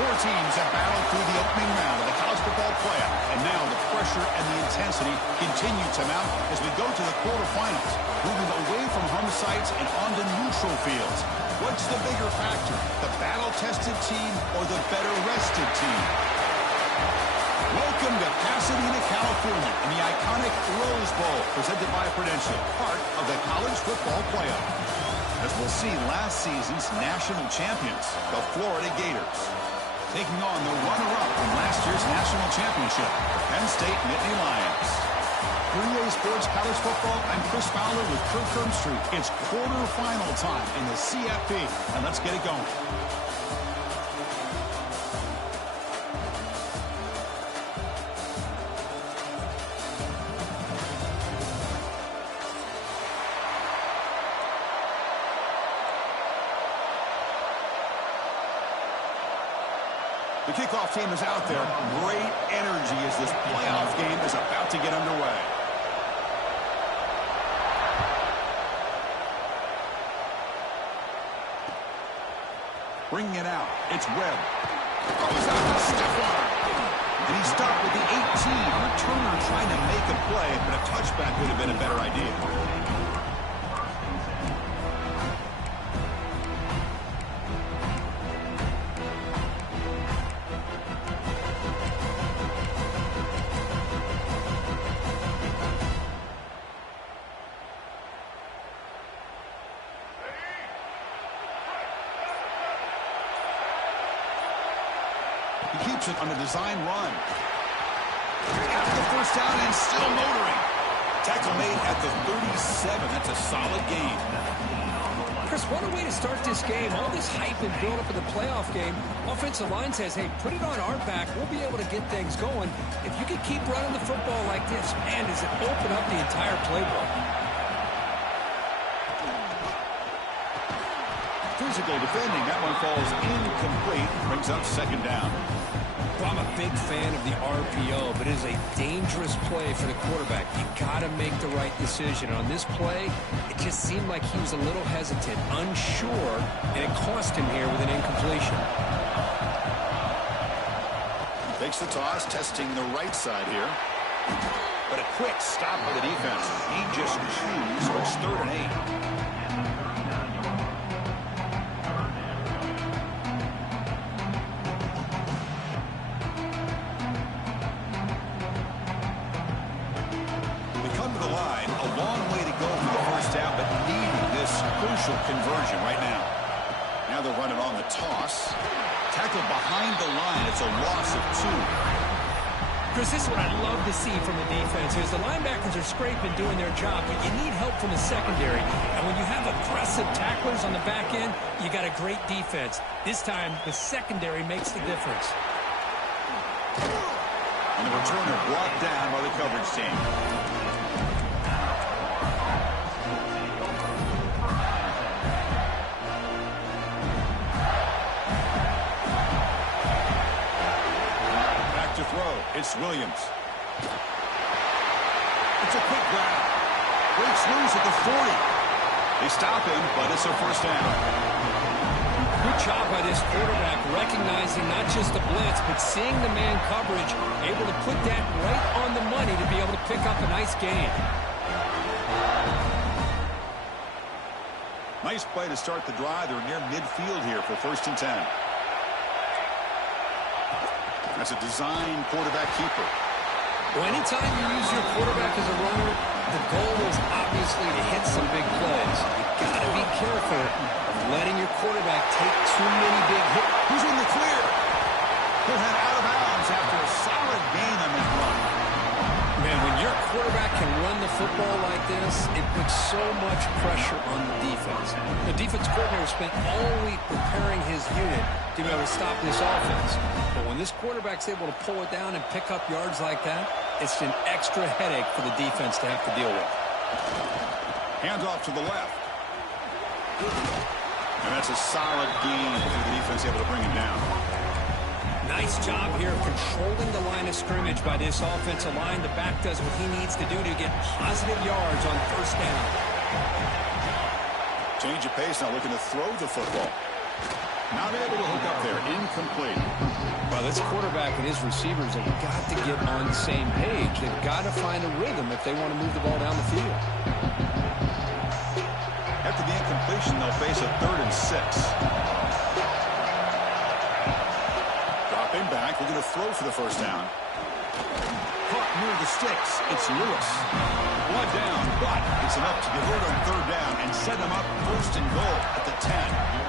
Four teams have battled through the opening round of the college football playoff, and now the pressure and the intensity continue to mount as we go to the quarterfinals, moving away from home sites and onto neutral fields. What's the bigger factor, the battle-tested team or the better-rested team? Welcome to Pasadena, California, in the iconic Rose Bowl, presented by Prudential, part of the college football playoff. As we'll see, last season's national champions, the Florida Gators, taking on the runner-up from last year's national championship, the Penn State Nittany Lions. For EA Sports College Football, I'm Chris Fowler with Kirk Herbstreit. It's quarterfinal time in the CFP, and let's get it going. The kickoff team is out there. Great energy as this playoff game is about to get underway. Bringing it out. It's Webb. Throws out to Stephon. And he stopped with the 18. Returner trying to make a play, but a touchback would have been a better idea. He keeps it on a design run. After the first down and still motoring. Tackle made at the 37. That's a solid gain. Chris, what a way to start this game. All this hype and build up in the playoff game. Offensive line says, hey, put it on our back. We'll be able to get things going. If you can keep running the football like this, man, does it open up the entire playbook. Physical defending. That one falls incomplete. Brings up second down. Well, I'm a big fan of the RPO, but it is a dangerous play for the quarterback. You got to make the right decision. On this play, it just seemed like he was a little hesitant, unsure, and it cost him here with an incompletion. Takes the toss, testing the right side here. But a quick stop by the defense. He just chews, so it's 3rd and 8. Conversion right now. Now they're running on the toss. Tackle behind the line. It's a loss of 2. Chris, this is what I love to see from the defense. Is the linebackers are scraping, doing their job, but you need help from the secondary. And when you have aggressive tacklers on the back end, you got a great defense. This time, the secondary makes the difference. And the returner brought down by the coverage team. It's Williams. It's a quick grab. Breaks loose at the 40. They stop him, but it's a first down. Good job by this quarterback, recognizing not just the blitz, but seeing the man coverage, able to put that right on the money to be able to pick up a nice gain. Nice play to start the drive. They're near midfield here for 1st and 10. That's a design quarterback keeper. Well, anytime you use your quarterback as a runner, the goal is obviously to hit some big plays. You've got to be careful of letting your quarterback take too many big hits. Who's in the clear? He'll head out of bounds after a solid gain on that run. Man, when your quarterback can run the football like this, it puts so much pressure on the defense. The defense coordinator spent all week preparing his unit to be able to stop this offense. But when this quarterback's able to pull it down and pick up yards like that, it's an extra headache for the defense to have to deal with. Hands off to the left. And that's a solid gain for the defense able to bring him down. Nice job here of controlling the line of scrimmage by this offensive line. The back does what he needs to do to get positive yards on 1st down. Change of pace, now looking to throw the football. Not able to hook up there. Incomplete. Now, this quarterback and his receivers have got to get on the same page. They've got to find a rhythm if they want to move the ball down the field. After the incompletion, they'll face a 3rd and 6. Dropping back, we're going to throw for the first down. Caught near the sticks. It's Lewis. Blood down, but it's enough to convert on 3rd down and set him up 1st and goal at the 10.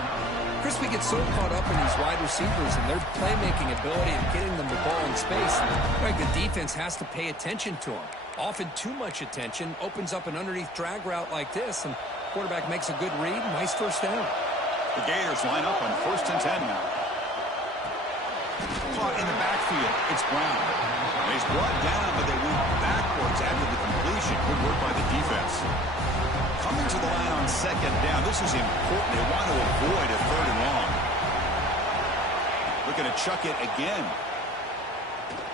Chris, we get so caught up in these wide receivers and their playmaking ability and getting them the ball in space. Right, the defense has to pay attention to them. Often too much attention opens up an underneath drag route like this, and quarterback makes a good read. Nice first down. The Gators line up on 1st and 10 now. Caught in the backfield. It's Brown. He's brought down, but they went backwards after the completion. Good work by the defense. Coming to the line on 2nd down. This is important. They want to avoid a 3rd and long. Looking to chuck it again.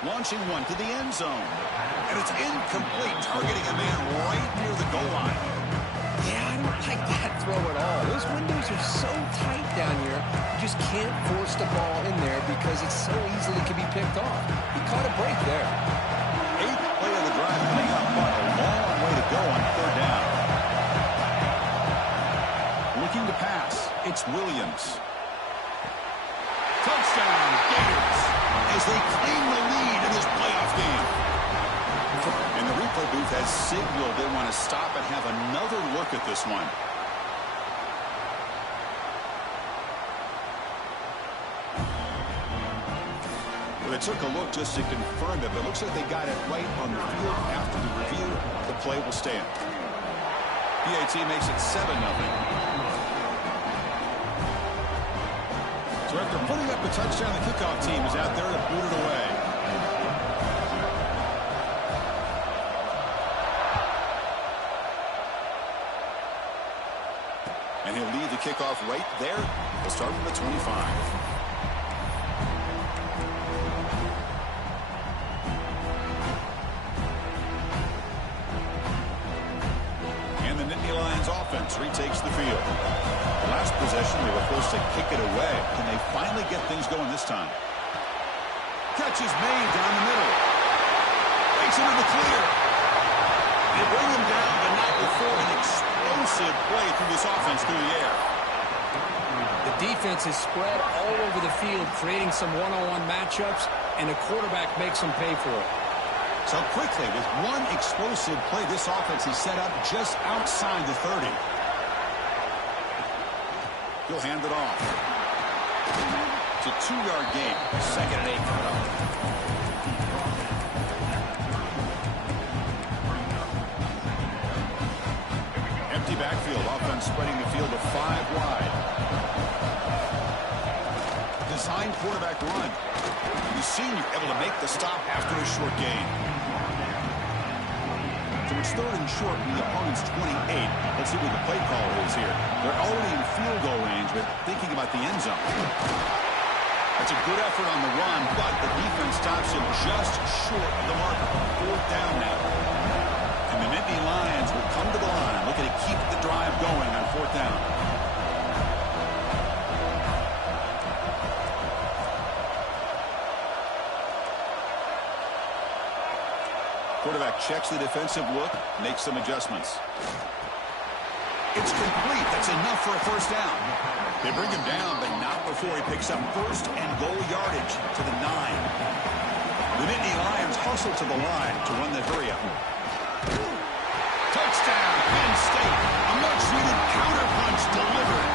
Launching one to the end zone. And it's incomplete, targeting a man right near the goal line. Yeah, I don't like that throw at all. Those windows are so tight down here. You just can't force the ball in there because it so easily can be picked off. He caught a break there. 8th play of the drive coming up, but a long way to go on 3rd down. Looking to pass. It's Williams. Touchdown, Gators, as they claim the lead in this playoff game. And the replay booth has signaled they want to stop and have another look at this one. Well, they took a look just to confirm it, but it looks like they got it right on the field. After the review, the play will stand. PAT makes it 7-0. So after putting up a touchdown, the kickoff team is out there to boot it away. And he'll lead the kickoff right there. We'll start from the 25. Offense retakes the field. The last possession, they were forced to kick it away. Can they finally get things going this time? Catch is made down the middle. Takes it in the clear. They bring him down, but not before an explosive play through this offense through the air. The defense is spread all over the field, creating some one-on-one matchups, and the quarterback makes them pay for it. So quickly, with one explosive play, this offense is set up just outside the 30. He'll hand it off. It's a 2-yard gain. 2nd and 8 coming up. Empty backfield. Offense spreading the field to 5 wide. Design quarterback run. The senior able to make the stop after a short gain. So it's 3rd and short from the opponent's 28. Let's see what the play call is here. They're already in field goal range, but thinking about the end zone. That's a good effort on the run, but the defense stops him just short of the marker. 4th down now. And the Nittany Lions will come to the line, looking to keep the drive going on 4th down. Quarterback checks the defensive look, makes some adjustments. It's complete. That's enough for a first down. They bring him down, but not before he picks up 1st and goal yardage to the 9. The Nittany Lions hustle to the line to run the hurry up. Touchdown, Penn State. A much-needed counterpunch delivered.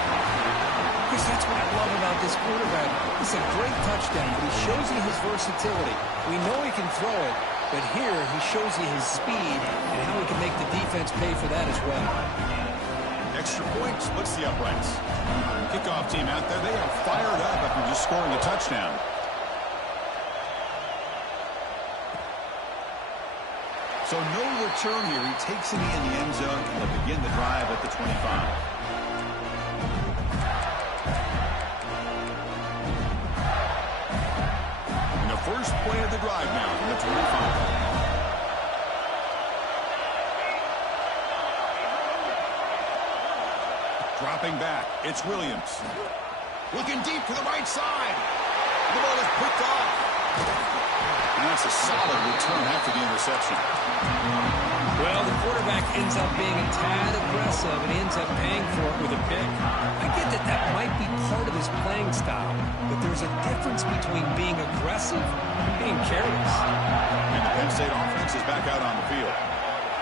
Chris, that's what I love about this quarterback. It's a great touchdown, but he shows you his versatility. We know he can throw it, but here he shows you his speed and how he can make the defense pay for that as well. Extra point splits the uprights. Kickoff team out there, they are fired up after just scoring a touchdown. So no return here. He takes it in the end zone, and they'll begin the drive at the 25. First play of the drive now from the 25. Dropping back, it's Williams. Looking deep to the right side. The ball is picked off. That's a solid return after the interception. Well, the quarterback ends up being a tad aggressive, and he ends up paying for it with a pick. I get that that might be part of his playing style, but there's a difference between being aggressive and being careless. And the Penn State offense is back out on the field.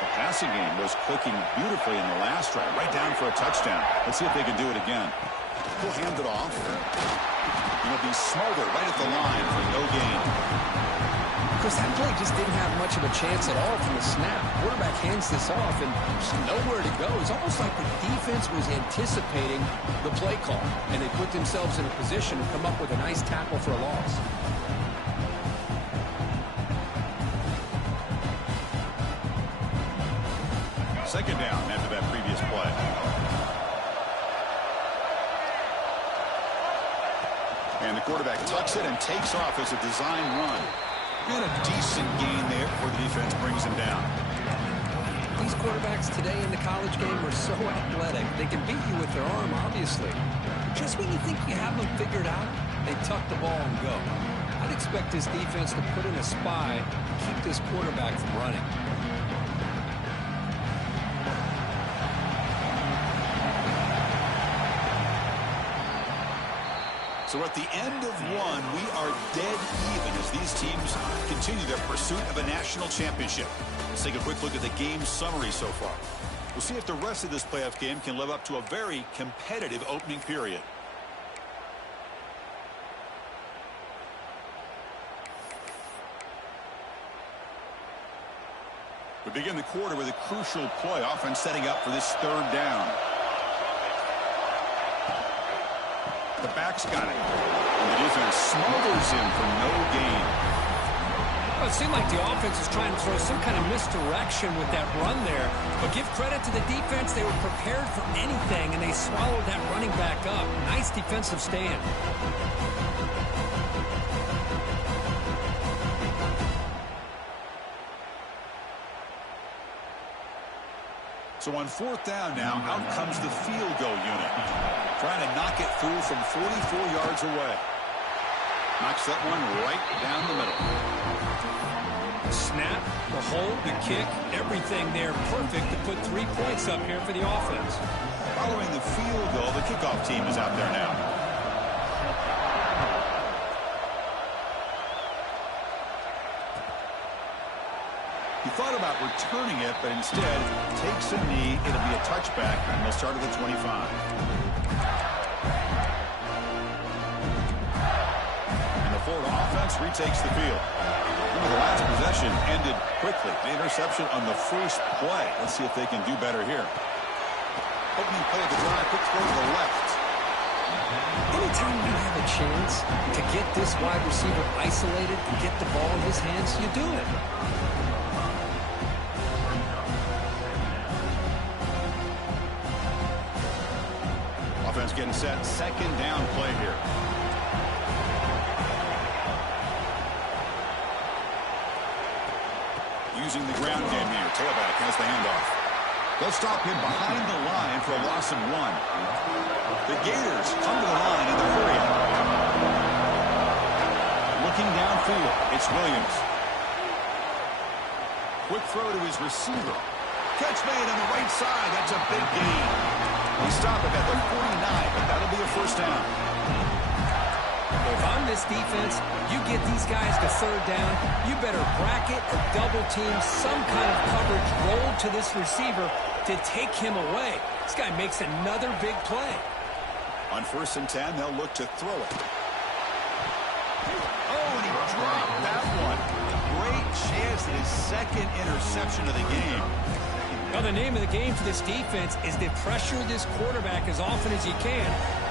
The passing game was clicking beautifully in the last drive, right down for a touchdown. Let's see if they can do it again. He'll hand it off. He'll be smothered right at the line for no gain. Because that play just didn't have much of a chance at all from the snap. Quarterback hands this off, and there's nowhere to go. It's almost like the defense was anticipating the play call, and they put themselves in a position to come up with a nice tackle for a loss. Second down after that previous play. And the quarterback tucks it and takes off as a design run. And a decent gain there before the defense brings him down. These quarterbacks today in the college game are so athletic. They can beat you with their arm, obviously. Just when you think you have them figured out, they tuck the ball and go. I'd expect this defense to put in a spy to keep this quarterback from running. So at the end of one, we are dead even as these teams continue their pursuit of a national championship. Let's take a quick look at the game summary so far. We'll see if the rest of this playoff game can live up to a very competitive opening period. We begin the quarter with a crucial play, offense setting up for this third down. The back's got it. And the defense smothers him for no gain. Well, it seemed like the offense is trying to throw some kind of misdirection with that run there. But give credit to the defense. They were prepared for anything, and they swallowed that running back up. Nice defensive stand. So on fourth down now, out comes the field goal unit. Trying to knock it through from 44 yards away. Knocks that one right down the middle. The snap, the hold, the kick, everything there perfect to put 3 points up here for the offense. Following the field goal, the kickoff team is out there now. He thought about returning it, but instead takes a knee. It'll be a touchback, and they'll start at the 25. And the Florida offense retakes the field. Remember, the last possession ended quickly. The interception on the first play. Let's see if they can do better here. Opening play of the drive, quick throw to the left. Anytime you have a chance to get this wide receiver isolated and get the ball in his hands, you do it. Offense getting set. Second down play here. Using the ground game here. Tailback has the handoff. They'll stop him behind the line for a loss of 1. The Gators come to the line in the hurry up. Looking downfield, it's Williams. Quick throw to his receiver. Catch made on the right side. That's a big gain. We stop it at the 49, but that'll be a first down. If I'm this defense, you get these guys to third down, you better bracket or double team some kind of coverage roll to this receiver to take him away. This guy makes another big play. On 1st and 10, they'll look to throw it. Oh, and he dropped that one. A great chance at his second interception of the game. Well, the name of the game for this defense is to pressure this quarterback as often as you can,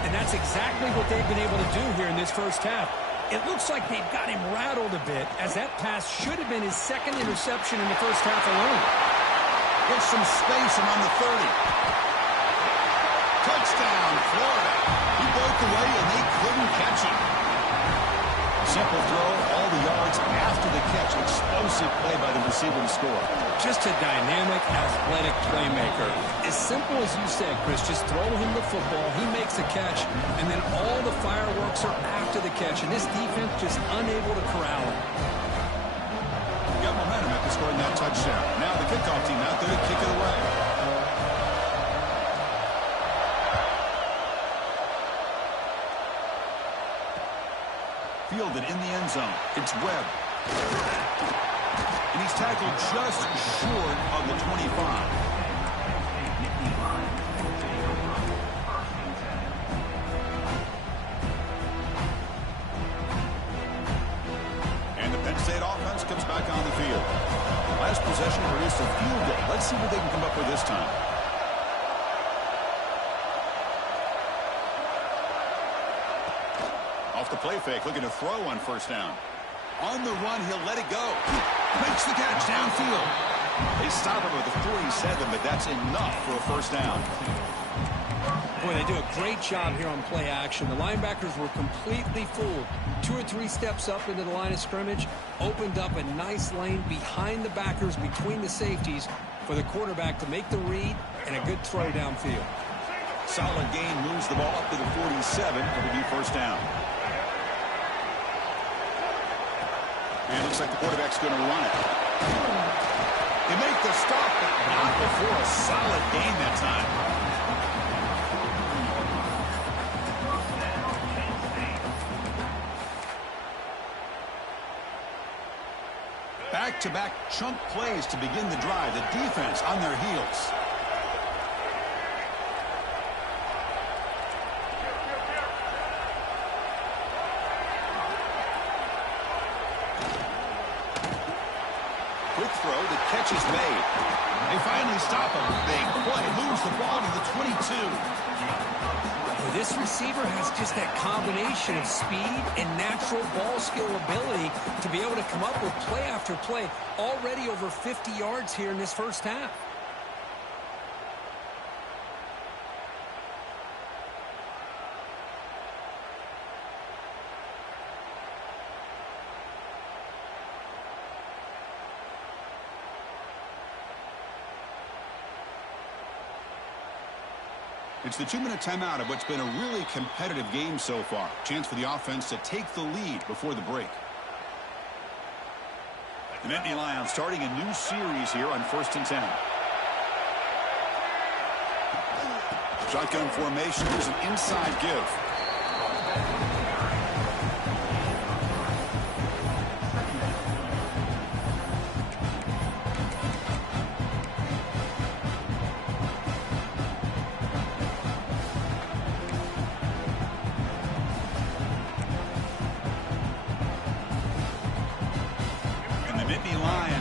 and that's exactly what they've been able to do here in this first half. It looks like they've got him rattled a bit, as that pass should have been his second interception in the first half alone. There's some space around the 30. Touchdown, Florida. He broke away, and they couldn't catch him. Simple throw, all the yards after the catch. Explosive play by the receiver to score. Just a dynamic, athletic playmaker. As simple as you said, Chris, just throw him the football, he makes a catch, and then all the fireworks are after the catch, and this defense just unable to corral him. in scoring that touchdown. Now the kickoff team out there to kick it away. Fielded in the end zone. It's Webb. And he's tackled just short of the 25. State offense comes back on the field. Last possession produced a field goal. Let's see what they can come up with this time. Off the play fake, looking to throw on first down. On the run, he'll let it go. Makes the catch downfield. They stop him with the 47, but that's enough for a first down. Boy, they do a great job here on play action. The linebackers were completely fooled. 2 or 3 steps up into the line of scrimmage, opened up a nice lane behind the backers, between the safeties, for the quarterback to make the read and a good throw downfield. Solid gain, moves the ball up to the 47. It'll be first down. And it looks like the quarterback's going to run it. They make the stop, but not before a solid gain that time. Back-to-back chunk plays to begin the drive. The defense on their heels. Quick throw. The catch is made. They finally stop him. They quite lose the ball to the 22. This receiver has just that combination of speed and natural ball skill ability to be able to come up with play after play. Already over 50 yards here in this first half. It's the 2-minute timeout of what's been a really competitive game so far. Chance for the offense to take the lead before the break. The Nittany Lions starting a new series here on 1st and 10. Shotgun formation. Here's an inside give.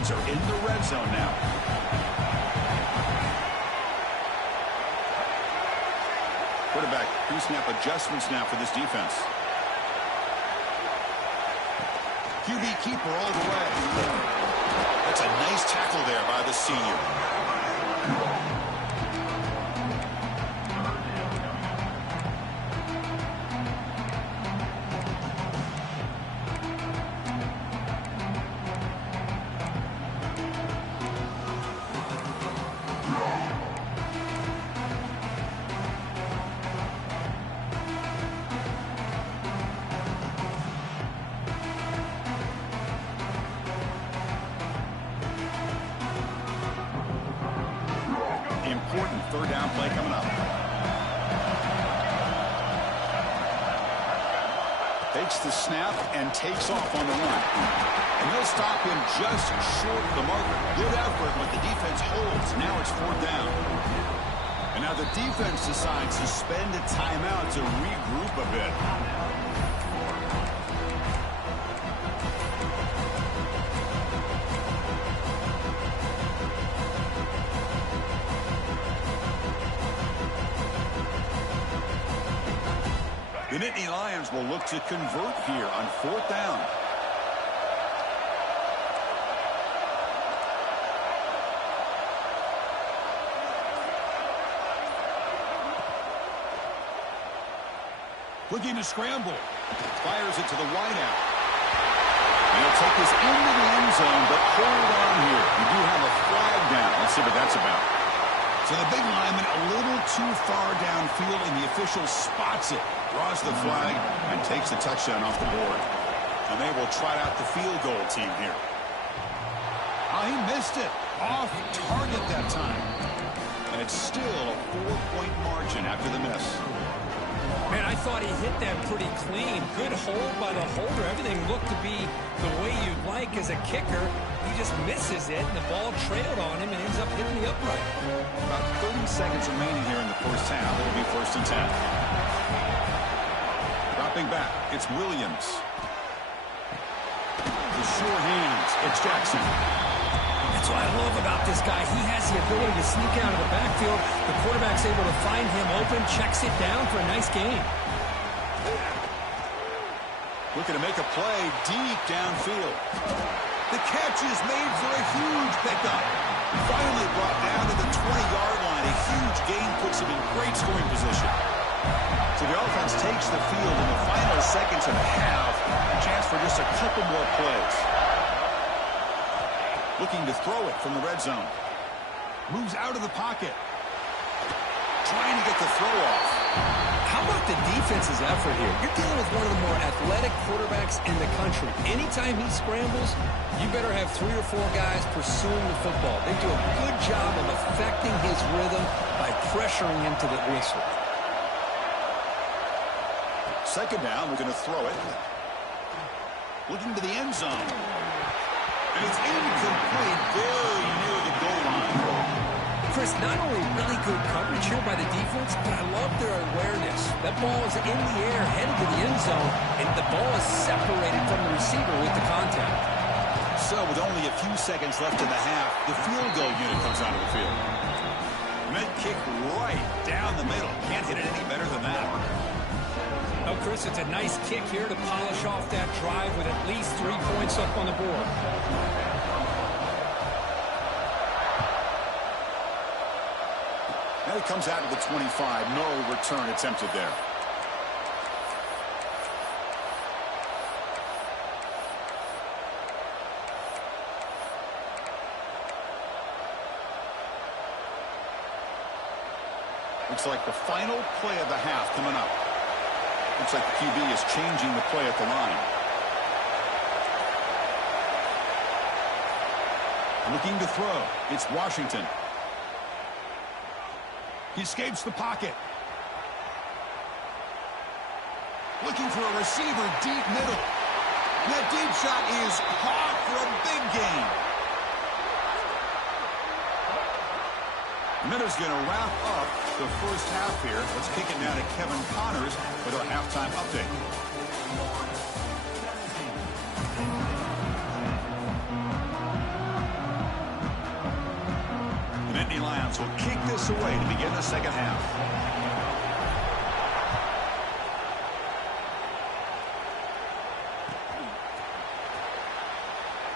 Are in the red zone now. Quarterback pre-snap adjustments now for this defense. QB keeper all the way. That's a nice tackle there by the senior. Important third down play coming up. Takes the snap and takes off on the run. And they'll stop him just short of the marker. Good effort, but the defense holds. Now it's 4th down. And now the defense decides to spend a timeout to regroup a bit. The Nittany Lions will look to convert here on 4th down. Looking to scramble. Fires it to the wideout. He'll take this into the end zone, but hold on here. We do have a flag down. Let's see what that's about. So the big lineman a little too far downfield, and the official spots it, draws the flag, and takes the touchdown off the board. And they will try out the field goal team here. Oh, he missed it. Off target that time. And it's still a 4-point margin after the miss. Man, I thought he hit that pretty clean. Good hold by the holder. Everything looked to be the way you'd like as a kicker. He just misses it, and the ball trailed on him and ends up hitting the upright. About 30 seconds remaining here in the first half. It'll be 1st and 10. Dropping back, it's Williams. The sure hands, it's Jackson. That's what I love about this guy. He has the ability to sneak out of the backfield. The quarterback's able to find him open, checks it down for a nice gain. Looking to make a play deep downfield. The catch is made for a huge pickup. Finally brought down to the 20-yard line. A huge gain puts him in great scoring position. So the offense takes the field in the final seconds of the half. A chance for just a couple more plays. Looking to throw it from the red zone. Moves out of the pocket. Trying to get the throw off. How about the defense's effort here? You're dealing with one of the more athletic quarterbacks in the country. Anytime he scrambles, you better have 3 or 4 guys pursuing the football. They do a good job of affecting his rhythm by pressuring him to the whistle. Second down, we're going to throw it. Looking to the end zone. And it's incomplete, very near the goal line. Chris, not only really good coverage here by the defense, but I love their awareness. That ball is in the air, headed to the end zone, and the ball is separated from the receiver with the contact. So with only a few seconds left in the half, the field goal unit comes out of the field. Meant kick right down the middle. Can't hit it any better than that. Oh, Chris, it's a nice kick here to polish off that drive with at least 3 points up on the board. And it comes out to the 25. No return attempted there. Looks like the final play of the half coming up. Looks like the QB is changing the play at the line. Looking to throw. It's Washington. He escapes the pocket. Looking for a receiver deep middle. And that deep shot is caught for a big gain. Miller's going to wrap up the first half here. Let's kick it now to Kevin Connors with our halftime update. The Nittany Lions will kick this away to begin the second half.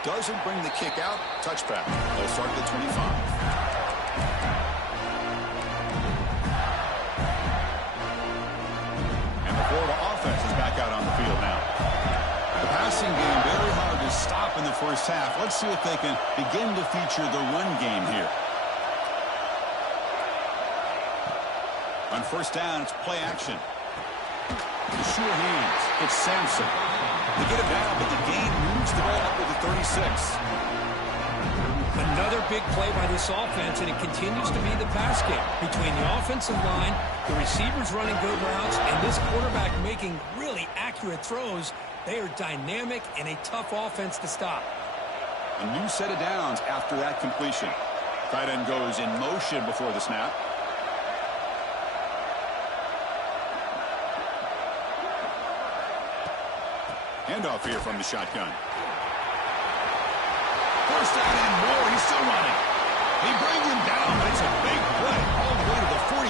Doesn't bring the kick out. Touchback. They'll start at the 25. Florida offense is back out on the field now. The passing game very hard to stop in the first half. Let's see if they can begin to feature the run game here. On first down, it's play action. The sure hands. It's Sampson. They get it down, but the gain moves the ball up to the 36. Another big play by this offense, and it continues to be the pass game. Between the offensive line, the receivers running good routes, and this quarterback making really accurate throws, they are dynamic and a tough offense to stop. A new set of downs after that completion. Tight end goes in motion before the snap. Handoff here from the shotgun. First down and more. He's still running. He brings him down, but it's a big play all the way to the 43.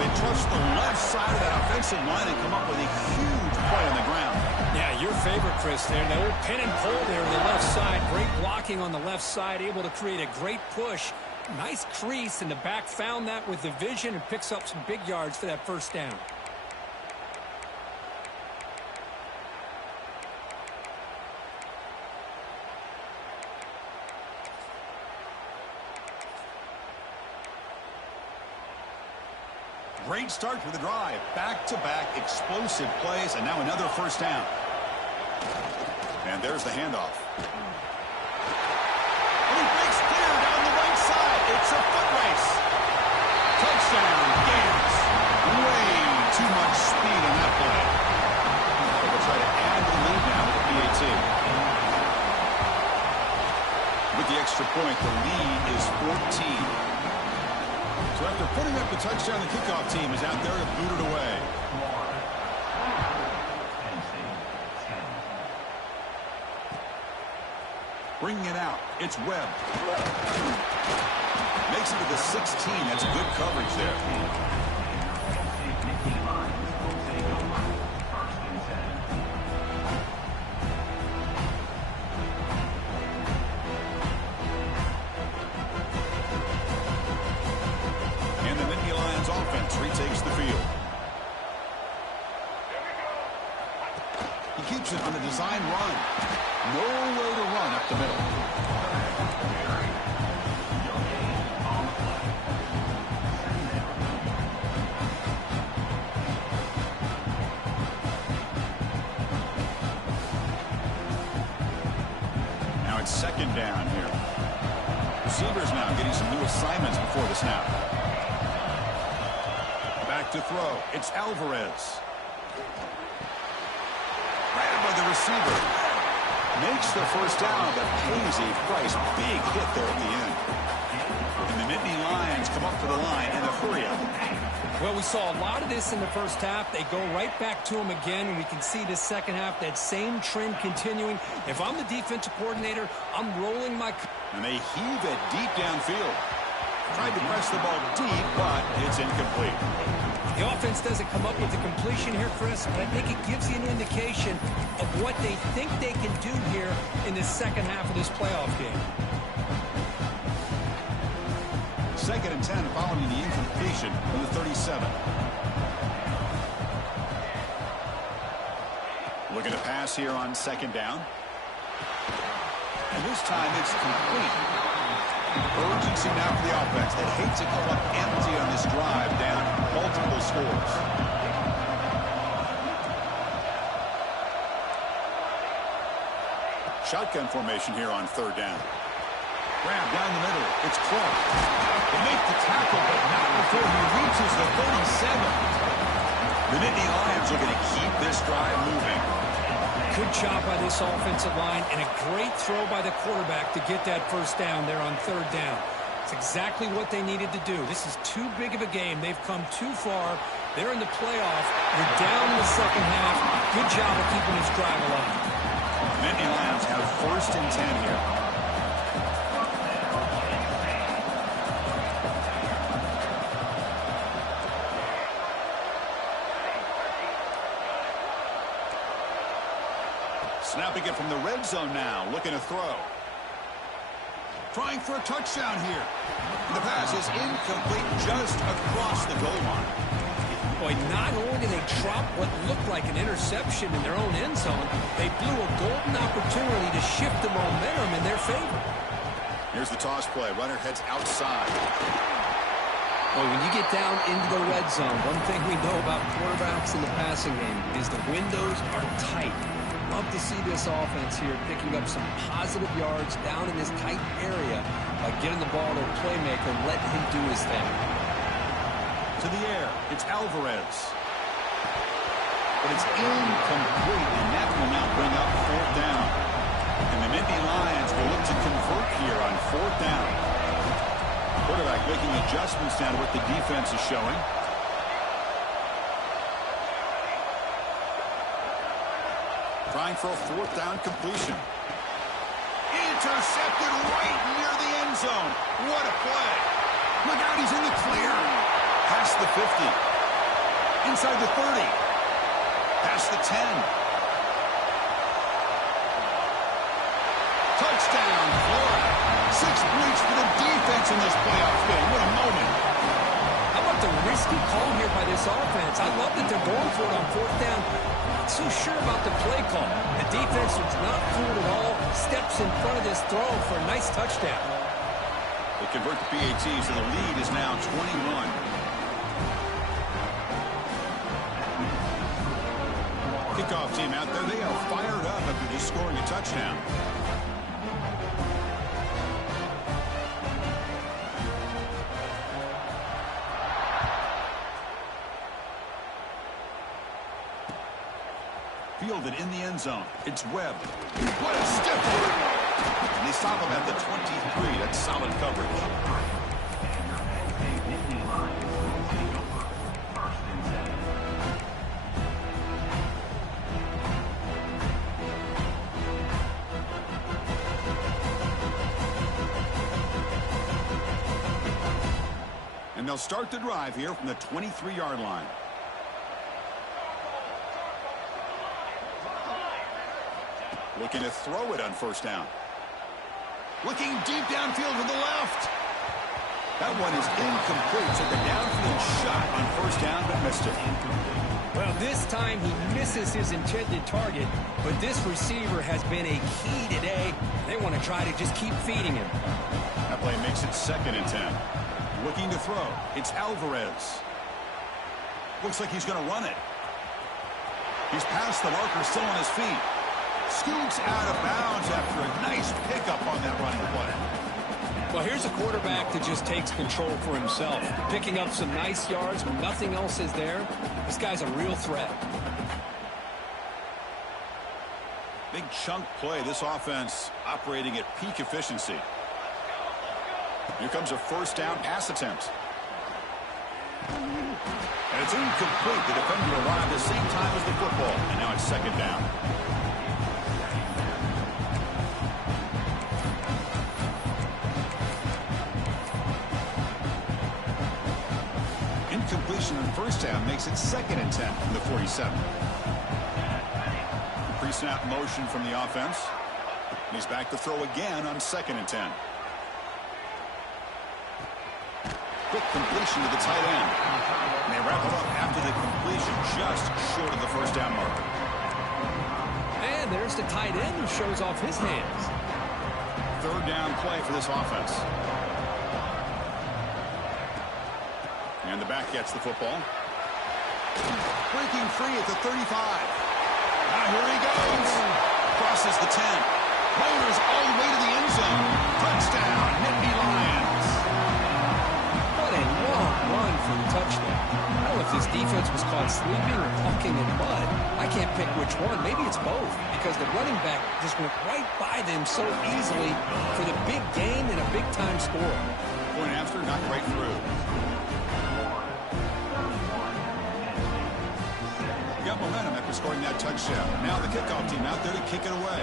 They trust the left side of that offensive line and come up with a huge play on the ground. Yeah, your favorite, Chris, there. The old pin and pull there on the left side. Great blocking on the left side, able to create a great push. Nice crease, and the back found that with the vision and picks up some big yards for that first down. Great start for the drive. Back-to-back explosive plays, and now another first down. And there's the handoff. It's a foot race. Touchdown, Gams. Way too much speed on that play. They'll try to add the lead now with the PAT. With the extra point, the lead is 14. So after putting up the touchdown, the kickoff team is out there to boot it away. Bringing it out, it's Webb. Makes it to the 16. That's good coverage there. And the Nittany Lions offense retakes the field. He keeps it on a design run. Nowhere to run up the middle. Now it's second down here. Receivers now getting some new assignments before the snap. Back to throw. It's Alvarez. Grabbed by the receiver. Makes the first down, but pays a price. Big hit there at the end. And the Nittany Lions come up to the line in a hurry up. Well, we saw a lot of this in the first half. They go right back to him again, and we can see the second half, that same trend continuing. If I'm the defensive coordinator, I'm rolling my... And they heave it deep downfield. Tried to press the ball deep, but it's incomplete. The offense doesn't come up with the completion here, Chris, but I think it gives you an indication of what they think they can do here in the second half of this playoff game. 2nd and 10 following the incompletion from the 37. Looking to pass here on 2nd down. And this time it's complete. Urgency now for the offense. They hate to come up empty on this drive, down multiple scores. Shotgun formation here on 3rd down. Grab down the middle. It's Clark. They make the tackle, but not before he reaches the 37. The Nittany Lions are going to keep this drive moving. Good job by this offensive line, and a great throw by the quarterback to get that first down there on 3rd down. It's exactly what they needed to do. This is too big of a game. They've come too far. They're in the playoff. You're down in the second half. Good job of keeping this drive alive. Nittany Lions have 1st and 10 here. Snapping it from the red zone now, looking to throw. Trying for a touchdown here. And the pass is incomplete just across the goal line. Boy, not only did they drop what looked like an interception in their own end zone, they blew a golden opportunity to shift the momentum in their favor. Here's the toss play. Runner heads outside. Well, when you get down into the red zone, one thing we know about quarterbacks in the passing game is the windows are tight. Love to see this offense here picking up some positive yards down in this tight area by getting the ball to a playmaker and letting him do his thing. To the air, it's Alvarez. But it's incomplete, and that will now bring up 4th down. And the Nittany Lions will look to convert here on 4th down. Quarterback making adjustments down to what the defense is showing. Trying for a 4th down completion. Intercepted right near the end zone. What a play. Look out, he's in the clear. Past the 50. Inside the 30. Past the 10. Touchdown, Florida. 6 points for the defense in this playoff game. What a moment. How about the risky call here by this offense? I love that they're going for it on 4th down. Not so sure about the play call. The defense was not fooled at all. Steps in front of this throw for a nice touchdown. They convert the PAT, so the lead is now 21. Kickoff team out there, they are fired up after just scoring a touchdown. end zone. It's Webb. What a stiff one! And they stop him at the 23. That's solid coverage. And they'll start the drive here from the 23-yard line. Looking to throw it on first down. Looking deep downfield to the left. That one is incomplete. Took a downfield shot on first down, but missed it. Well, this time he misses his intended target, but this receiver has been a key today. They want to try to just keep feeding him. That play makes it 2nd and 10. Looking to throw. It's Alvarez. Looks like he's going to run it. He's past the marker, still on his feet. Scoots out of bounds after a nice pickup on that running play. Well, here's a quarterback that just takes control for himself. Picking up some nice yards when nothing else is there. This guy's a real threat. Big chunk play. This offense operating at peak efficiency. Here comes a first down pass attempt. And it's incomplete. The defender arrived at the same time as the football. And now it's 2nd down. Incompletion on first down makes it 2nd and 10 from the 47. Pre-snap motion from the offense. And he's back to throw again on 2nd and 10. Quick completion to the tight end. And they wrap it up after the completion, just short of the first down marker. And there's the tight end who shows off his hands. 3rd down play for this offense. And the back gets the football. Breaking free at the 35. Now here he goes. Crosses the 10. Motors all the way to the end zone. Touchdown, Nittany Lions. What a long run for the touchdown. I don't know if this defense was caught sleeping or walking in mud. I can't pick which one. Maybe it's both, because the running back just went right by them so easily for the big gain and a big-time score. Point after, not right through. Got momentum after scoring that touchdown. Now the kickoff team out there to kick it away.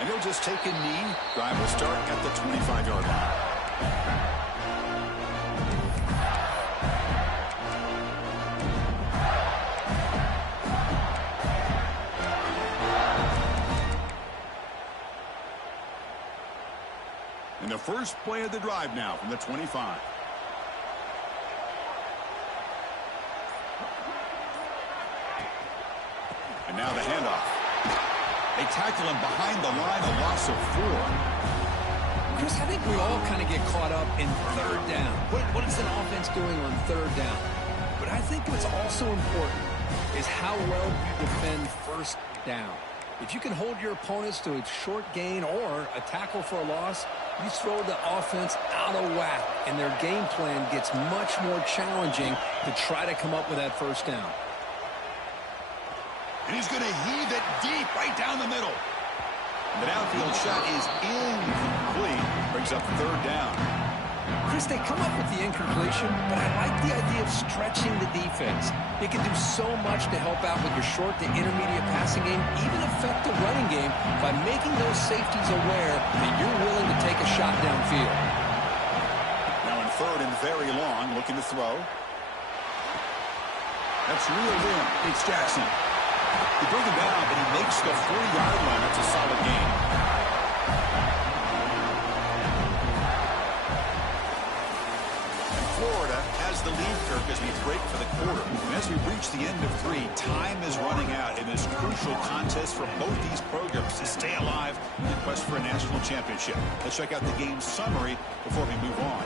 And he'll just take a knee. Drive will start at the 25-yard line. And the first play of the drive now from the 25. And now the handoff. They tackle him behind the line, a loss of 4. Chris, I think we all kind of get caught up in 3rd down. What is an offense doing on 3rd down? But I think what's also important is how well you defend 1st down. If you can hold your opponents to a short gain or a tackle for a loss, you throw the offense out of whack, and their game plan gets much more challenging to try to come up with that 1st down. And he's going to heave it deep right down the middle. And the downfield shot is incomplete. Brings up 3rd down. Chris, they come up with the incompletion, but I like the idea of stretching the defense. They can do so much to help out with your short to intermediate passing game, even affect the running game by making those safeties aware that you're willing to take a shot downfield. Now in 3rd and very long, looking to throw. That's reeled in. It's Jackson. They bring him down, but he makes the 40-yard line. That's a solid gain. Florida has the lead, Kirk, as we break for the quarter. And as we reach the end of 3, time is running out in this crucial contest for both these programs to stay alive in the quest for a national championship. Let's check out the game summary before we move on.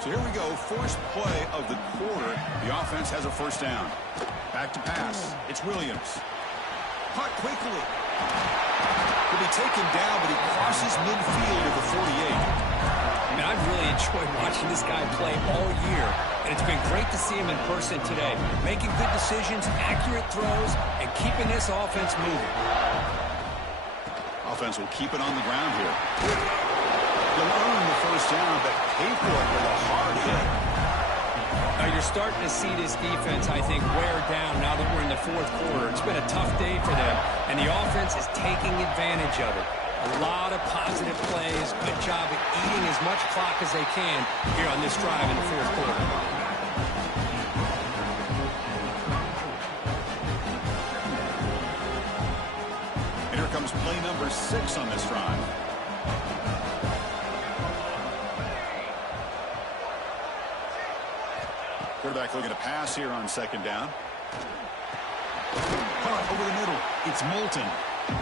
So here we go, first play of the quarter. The offense has a 1st down. Back to pass. It's Williams. Caught quickly. Will be taken down, but he crosses midfield of the 48. mean, I've really enjoyed watching this guy play all year, and it's been great to see him in person today, making good decisions, accurate throws, and keeping this offense moving. Offense will keep it on the ground here. They'll earn the first down, but pay for it with a hard hit. Now you're starting to see this defense, I think, wear down now that we're in the fourth quarter. It's been a tough day for them, and the offense is taking advantage of it. A lot of positive plays. Good job at eating as much clock as they can here on this drive in the fourth quarter. And here comes play number 6 on this drive. Quarterback looking to pass here on second down. Caught over the middle. It's Moulton.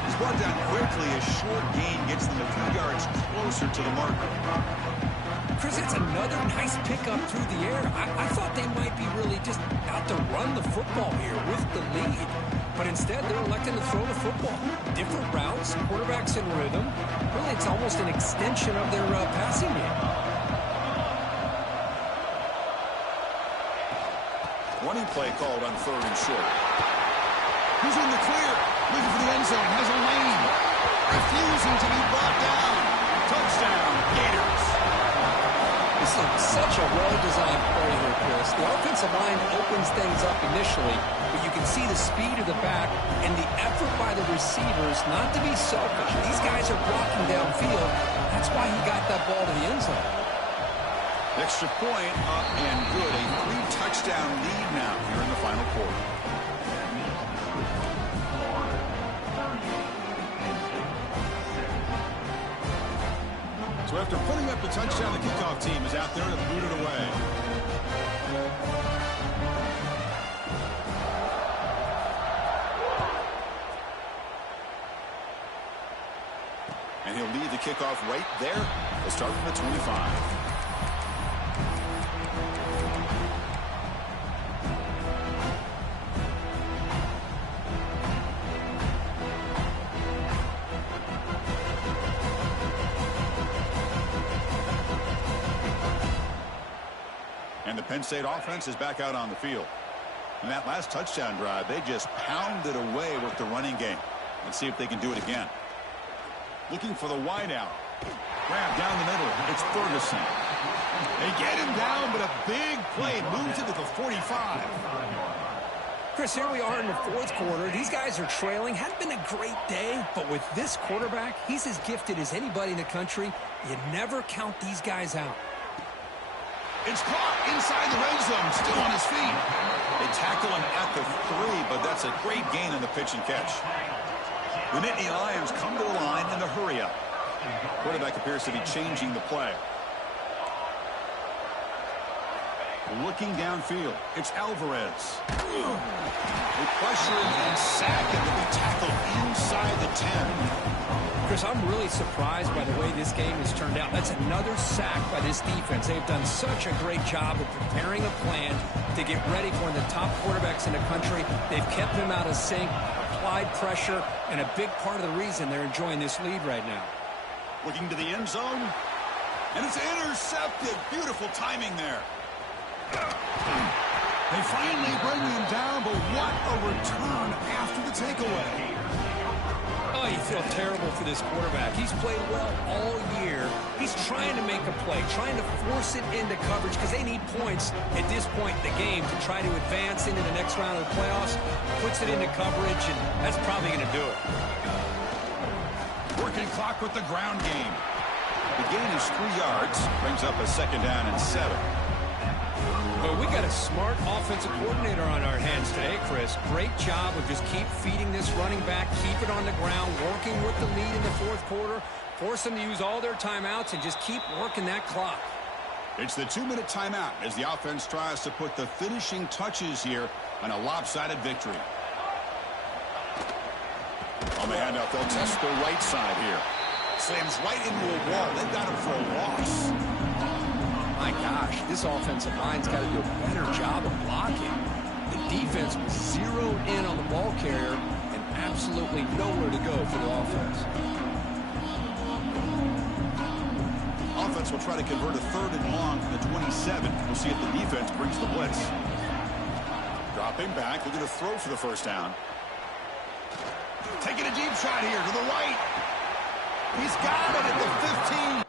He's brought down quickly. A short gain gets them a few yards closer to the marker. Chris, it's another nice pickup through the air. I thought they might be really just out to run the football here with the lead. But instead, they're electing to throw the football. Different routes, quarterbacks in rhythm. Really, it's almost an extension of their passing game. Running play called on 3rd and short. He's in the clear. Looking for the end zone. Has a lane. Refusing to be brought down. Touchdown, Gators. This is such a well-designed play here, Chris. The offensive line opens things up initially, but you can see the speed of the back and the effort by the receivers not to be selfish. These guys are blocking downfield. That's why he got that ball to the end zone. Extra point up and good. A 3-touchdown lead now here in the final quarter. So after putting up the touchdown, the kickoff team is out there to boot it away. And he'll lead the kickoff right there. We'll start from the 25. And the Penn State offense is back out on the field. In that last touchdown drive, they just pounded away with the running game. Let's see if they can do it again. Looking for the wideout. Grab down the middle. It's Ferguson. They get him down, but a big play moves into the 45. Chris, here we are in the fourth quarter. These guys are trailing. Hadn't been a great day, but with this quarterback, he's as gifted as anybody in the country. You never count these guys out. It's caught inside the red zone, still on his feet. They tackle him at the 3, but that's a great gain on the pitch and catch. The Nittany Lions come to the line in the hurry-up. Quarterback appears to be changing the play. Looking downfield, it's Alvarez. They pressure him and sack him to be tackled inside the 10. Chris, I'm really surprised by the way this game has turned out. That's another sack by this defense. They've done such a great job of preparing a plan to get ready for one of the top quarterbacks in the country. They've kept him out of sync, applied pressure, and a big part of the reason they're enjoying this lead right now. Looking to the end zone, and it's intercepted. Beautiful timing there. They finally bring him down, but what a return after the takeaway. Oh, you feel terrible for this quarterback. He's played well all year. He's trying to make a play, trying to force it into coverage because they need points at this point in the game to try to advance into the next round of the playoffs. Puts it into coverage, and that's probably going to do it. Working clock with the ground game. The gain is 3 yards, brings up a 2nd down and 7. Well, we got a smart offensive coordinator on our hands today, Chris. Great job of just keep feeding this running back, keep it on the ground, working with the lead in the fourth quarter, force them to use all their timeouts, and just keep working that clock. It's the 2-minute timeout as the offense tries to put the finishing touches here on a lopsided victory. On the handout, they'll test the right side here. Slams right into a wall. They've got him for a loss. My gosh, this offensive line's got to do a better job of blocking. The defense was zeroed in on the ball carrier and absolutely nowhere to go for the offense. offense will try to convert a 3rd and long from the 27. We'll see if the defense brings the blitz. Dropping back, looking to throw for the first down. Taking a deep shot here to the right. He's got it at the 15.